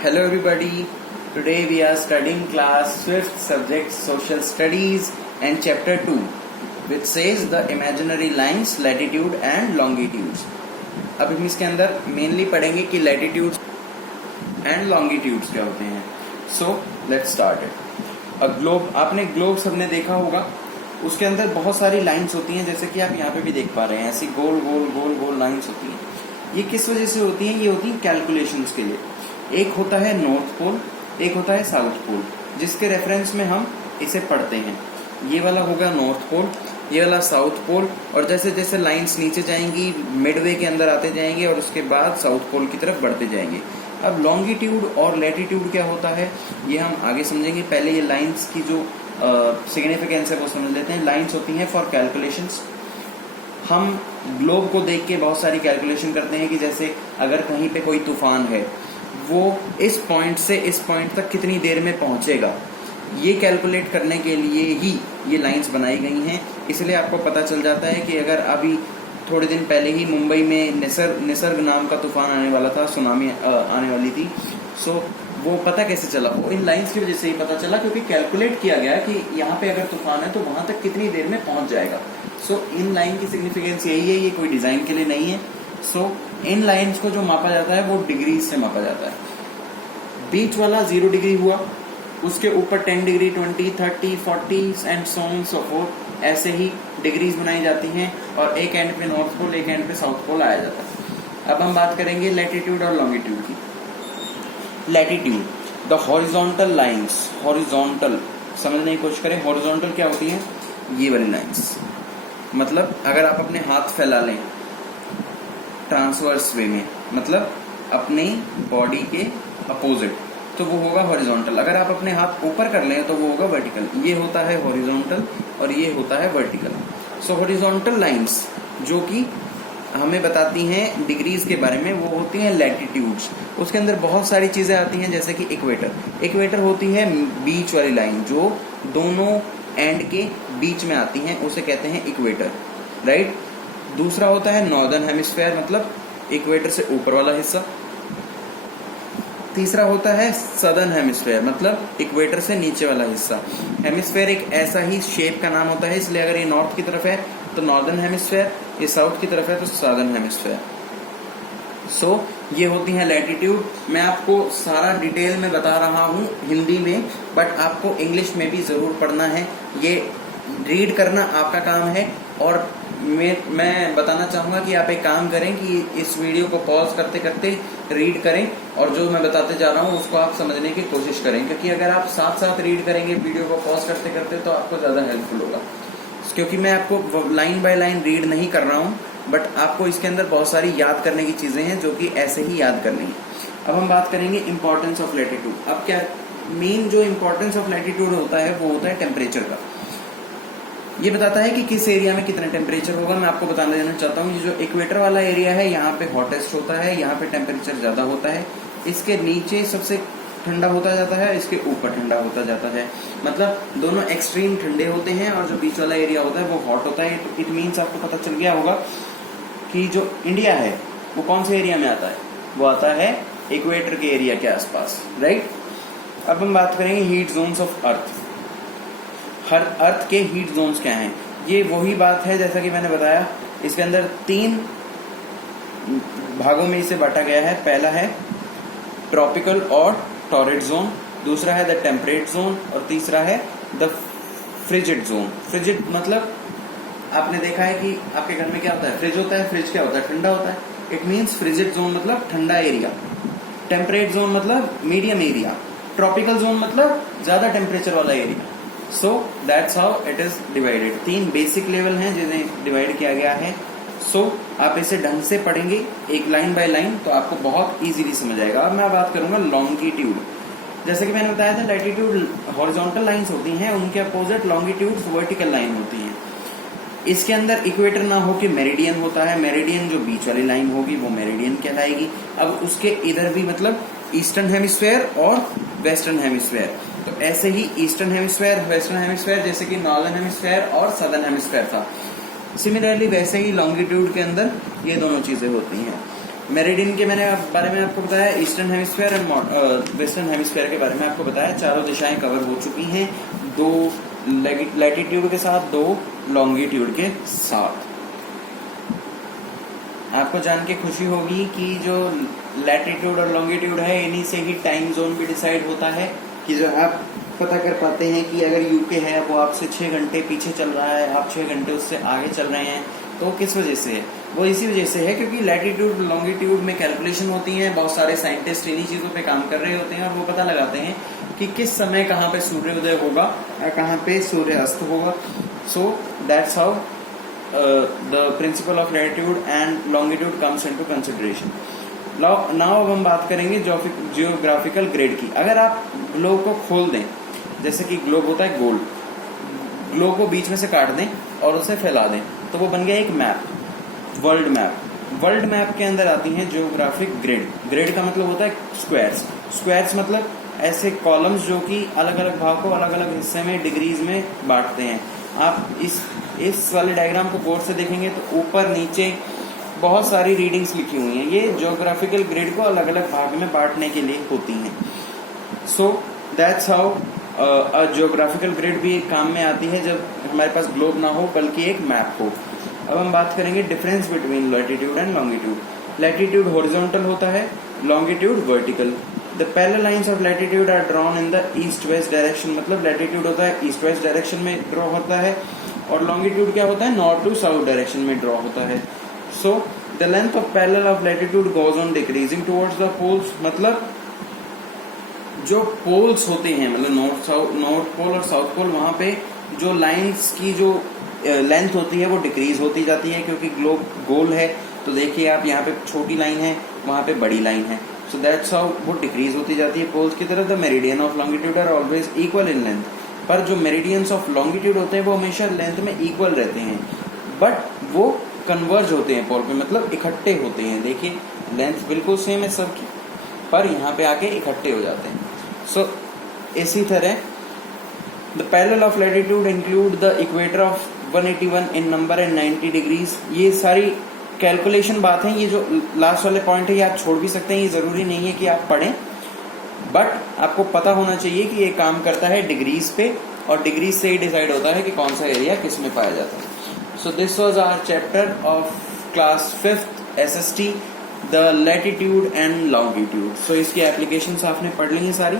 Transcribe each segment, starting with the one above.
Hello everybody. Today we are studying class 5th subject social studies and chapter 2 which says the imaginary lines latitude and longitudes. अब हम इसके अंदर mainly पढ़ेंगे कि latitudes and longitudes क्या होते हैं. So let's start it. A globe, आपने ग्लोब सबने देखा होगा. उसके अंदर बहुत सारी लाइंस होती हैं जैसे कि आप यहाँ पे भी देख पा रहे हैं. ऐसी गोल गोल गोल गोल लाइंस होती हैं. ये किस वजह से होती हैं? ये होती हैं कैलकुलेशंस के लिए. एक होता है नॉर्थ पोल, एक होता है साउथ पोल, जिसके रेफरेंस में हम इसे पढ़ते हैं. ये वाला होगा नॉर्थ पोल, ये वाला साउथ पोल, और जैसे जैसे लाइंस नीचे जाएंगी मिडवे के अंदर आते जाएंगे और उसके बाद साउथ पोल की तरफ बढ़ते जाएंगे. अब लॉन्गिट्यूड और लैटिट्यूड क्या होता है ये हम आगे समझेंगे. पहले ये लाइंस की जो सिग्निफिकेंस है वो समझ लेते हैं. लाइंस होती हैं फॉर कैलकुलेशंस. हम ग्लोब को देख के बहुत सारी कैलकुलेशन करते हैं कि जैसे अगर कहीं पे कोई तूफान है वो इस पॉइंट से इस पॉइंट तक कितनी देर में पहुंचेगा, ये कैलकुलेट करने के लिए ही ये लाइंस बनाई गई हैं. इसलिए आपको पता चल जाता है कि अगर अभी थोड़े दिन पहले ही मुंबई में निसर्ग नाम का तूफान आने वाला था, सुनामी आने वाली थी. सो वो पता कैसे चला? वो इन लाइंस की वजह से ही पता चला क्योंकि कैलकुलेट किया गया कि यहाँ पे अगर तूफान है तो वहां तक कितनी देर में पहुंच जाएगा. सो इन लाइन की सिग्निफिकेंस यही है, ये कोई डिजाइन के लिए नहीं है. सो इन लाइंस को जो मापा जाता है वो डिग्रीज से मापा जाता है. बीच वाला 0 डिग्री हुआ, उसके ऊपर 10 degree, 20, 30, 40 and so on so fourth, ऐसे ही डिग्रीज बनाई जाती हैं. और एक एंड पे नॉर्थ पोल, एक एंड पे साउथ पोल आया जाता है. अब हम बात करेंगे लैटिट्यूड और लॉन्गिट्यूड की. Latitude, the horizontal lines. Horizontal समझने की कोशिश करें. हॉरिजॉन्टल क्या होती है? ये वाली लाइंस. मतलब अगर आप अपने हाथ फैला लें ट्रांसवर्स वे में, मतलब अपनी बॉडी के अपोजिट, तो वो होगा हॉरिजॉन्टल. अगर आप अपने हाथ ऊपर कर लें तो वो होगा वर्टिकल. ये होता है हॉरिजॉन्टल और ये होता है वर्टिकल. सो हॉरिजॉन्टल लाइंस जो कि हमें बताती हैं डिग्रीज के बारे में वो होती हैं लैटिट्यूड्स. उसके अंदर बहुत सारी चीजें आती हैं जैसे कि इक्वेटर. इक्वेटर होती है बीच वाली लाइन जो दोनों एंड के बीच में आती हैं, उसे कहते हैं इक्वेटर, राइट. दूसरा होता है नॉर्दर्न हेमिस्फीयर, मतलब इक्वेटर से ऊपर वाला हिस्सा. तीसरा होता है सदर्न हेमिस्फीयर, मतलब इक्वेटर से नीचे वाला हिस्सा. हेमिस्फीयर एक ऐसा ही शेप का नाम होता है, इसलिए अगर ये नॉर्थ की तरफ है तो नॉर्दर्न हेमिस्फीयर, ये साउथ की तरफ है तो सदर्न हेमिस्फीयर. सो ये होती है लैटिट्यूड. मैं आपको सारा डिटेल में बता रहा हूँ हिंदी में, बट आपको इंग्लिश में भी जरूर पढ़ना है. ये रीड करना आपका काम है. और मैं बताना चाहूंगा कि आप एक काम करें कि इस वीडियो को पॉज करते करते रीड करें और जो मैं बताते जा रहा हूँ उसको आप समझने की कोशिश करें, क्योंकि अगर आप साथ साथ रीड करेंगे वीडियो को पॉज करते करते तो आपको ज्यादा हेल्पफुल होगा. क्योंकि मैं आपको लाइन बाय लाइन रीड नहीं कर रहा हूँ, बट आपको इसके अंदर बहुत सारी याद करने की चीजें हैं जो कि ऐसे ही याद करनी है. अब हम बात करेंगे इंपॉर्टेंस ऑफ लैटिट्यूड. अब क्या मेन जो इंपॉर्टेंस ऑफ लैटिट्यूड होता है वो होता है टेम्परेचर का. ये बताता है कि किस एरिया में कितना टेम्परेचर होगा. मैं आपको बताना देना चाहता हूँ, ये जो इक्वेटर वाला एरिया है यहाँ पे हॉटेस्ट होता है, यहाँ पे टेम्परेचर ज्यादा होता है. इसके नीचे सबसे ठंडा होता जाता है, इसके ऊपर ठंडा होता जाता है. मतलब दोनों एक्सट्रीम ठंडे होते हैं और जो बीच वाला एरिया होता है वो हॉट होता है. इट मीन्स आपको पता चल गया होगा कि जो इंडिया है वो कौन से एरिया में आता है? वो आता है इक्वेटर के एरिया के आसपास, राइट. अब हम बात करेंगे हीट जोन्स ऑफ अर्थ. हर अर्थ के हीट जोन्स क्या हैं? ये वही बात है जैसा कि मैंने बताया. इसके अंदर 3 भागों में इसे बांटा गया है. पहला है ट्रॉपिकल और टॉरेट जोन, दूसरा है द टेम्परेट जोन और तीसरा है द फ्रिजिड जोन. फ्रिजिड मतलब आपने देखा है कि आपके घर में क्या होता है? फ्रिज होता है. फ्रिज क्या होता है? ठंडा होता है. इट मीन्स फ्रिजिड जोन मतलब ठंडा एरिया. टेम्परेट जोन मतलब मीडियम एरिया. ट्रॉपिकल जोन मतलब ज्यादा टेम्परेचर वाला area. So that's how it is divided. 3 basic level हैं जिन्हें डिवाइड किया गया है. सो आप इसे ढंग से पढ़ेंगे एक लाइन बाय लाइन तो आपको बहुत इजीली समझ आएगा. अब मैं बात करूंगा लॉन्गिट्यूड. जैसे कि मैंने बताया था लैटिट्यूड हॉरिजॉन्टल लाइंस होती हैं, उनके अपोजिट लॉन्गिट्यूड वर्टिकल लाइन होती हैं. इसके अंदर इक्वेटर ना हो के मेरिडियन होता है. मेरिडियन जो बीच वाली लाइन होगी वो मेरिडियन कहलाएगी. अब उसके इधर भी मतलब ईस्टर्न हेमिस्फीयर और वेस्टर्न हेमिस्फीयर. तो ऐसे ही ईस्टर्न हेमिस्फीयर, वेस्टर्न हेमिस्फीयर, जैसे कि नॉर्दर्न हेमिस्फीयर और सदर्न हेमिस्फीयर था. सिमिलरली वैसे ही लॉन्गिट्यूड के अंदर ये दोनों चीजें होती हैं. मेरिडियन के मैंने बारे में आपको बताया, eastern hemisphere and western hemisphere के बारे में आपको बताया। चारों दिशाएं कवर हो चुकी हैं, 2 लैटिट्यूड के साथ, 2 लॉन्गिट्यूड के साथ। आपको जान के खुशी होगी कि जो लैटिट्यूड और लॉन्गिट्यूड है, इन्हीं से ही टाइम जोन भी डिसाइड होता है। कि जो आप पता कर पाते हैं कि अगर यूके है वो आपसे 6 घंटे पीछे चल रहा है, आप 6 घंटे उससे आगे चल रहे हैं, तो किस वजह से है? वो इसी वजह से है क्योंकि लैटिट्यूड लॉन्गिट्यूड में कैलकुलेशन होती है। बहुत सारे साइंटिस्ट इन्हीं चीजों पे काम कर रहे होते हैं और वो पता लगाते हैं कि किस समय कहाँ पे सूर्योदय होगा या कहाँ पे सूर्यास्त होगा। सो that's how the principle of latitude and longitude comes into consideration. Now अब हम बात करेंगे जियोग्राफिकल ग्रिड की। अगर आप ग्लोब को खोल दें, जैसे कि ग्लोब होता है गोल, ग्लोब को बीच में से काट दें और उसे फैला दें, तो वो बन गया एक map, world map. World map के अंदर आती हैं जियोग्राफिक ग्रिड। ग्रिड का मतलब होता है स्क्वायर्स। स्क्वायर्स मतलब ऐसे कॉलम्स जो कि अलग अलग भाग को अलग अलग हिस्से में डिग्रीज में बांटते हैं। आप इस वाले डायग्राम को गौर से देखेंगे तो ऊपर नीचे बहुत सारी रीडिंग्स लिखी हुई हैं। ये जियोग्राफिकल ग्रिड को अलग अलग भाग में बांटने के लिए होती हैं। सो दैट्स हाउ जियोग्राफिकल ग्रिड भी एक काम में आती है जब हमारे पास ग्लोब ना हो बल्कि एक मैप हो। अब हम बात करेंगे difference between latitude and longitude. Latitude horizontal होता है, longitude vertical. The parallel lines of latitude are drawn in the east west direction. मतलब लैटिट्यूड होता है ईस्ट वेस्ट डायरेक्शन में ड्रॉ होता है और लॉन्गिट्यूड क्या होता है, नॉर्थ टू साउथ डायरेक्शन में ड्रॉ होता है। So the length of parallel of latitude goes on decreasing towards the poles. मतलब जो पोल्स होते हैं, मतलब नॉर्थ पोल और साउथ पोल, वहां पे जो लाइंस की जो लेंथ होती है वो डिक्रीज होती जाती है क्योंकि ग्लोब गोल है। तो देखिए आप, यहाँ पे छोटी लाइन है, वहां पे बड़ी लाइन है। सो दैट्स हाउ वो डिक्रीज होती जाती है पोल्स की तरफ। The meridian of longitude are always equal in length. पर जो मेरिडियंस ऑफ लॉन्गिट्यूड होते हैं वो हमेशा लेंथ में इक्वल रहते हैं, बट वो कन्वर्ज होते हैं पोल पे, मतलब इकट्ठे होते हैं। देखिए लेंथ बिल्कुल सेम है सबकी, पर यहाँ पे आके इकट्ठे हो जाते हैं। सो इसी तरह the parallel of latitude include the equator of 181 in number and 90 degrees. ये सारी कैलकुलेशन बात है। ये जो लास्ट वाले पॉइंट है ये आप छोड़ भी सकते हैं, ये जरूरी नहीं है कि आप पढ़ें, बट आपको पता होना चाहिए कि ये काम करता है डिग्रीज पे और डिग्रीज से ही डिसाइड होता है कि कौन सा एरिया किस में पाया जाता है। So this was our chapter of class 5th SST, the latitude and longitude. So इसकी एप्लीकेशंस आपने पढ़ ली हैं सारी।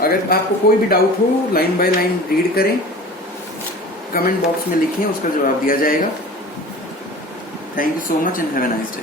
अगर आपको कोई भी डाउट हो, लाइन बाय लाइन रीड करें, कमेंट बॉक्स में लिखें, उसका जवाब दिया जाएगा। Thank you so much and have a nice day.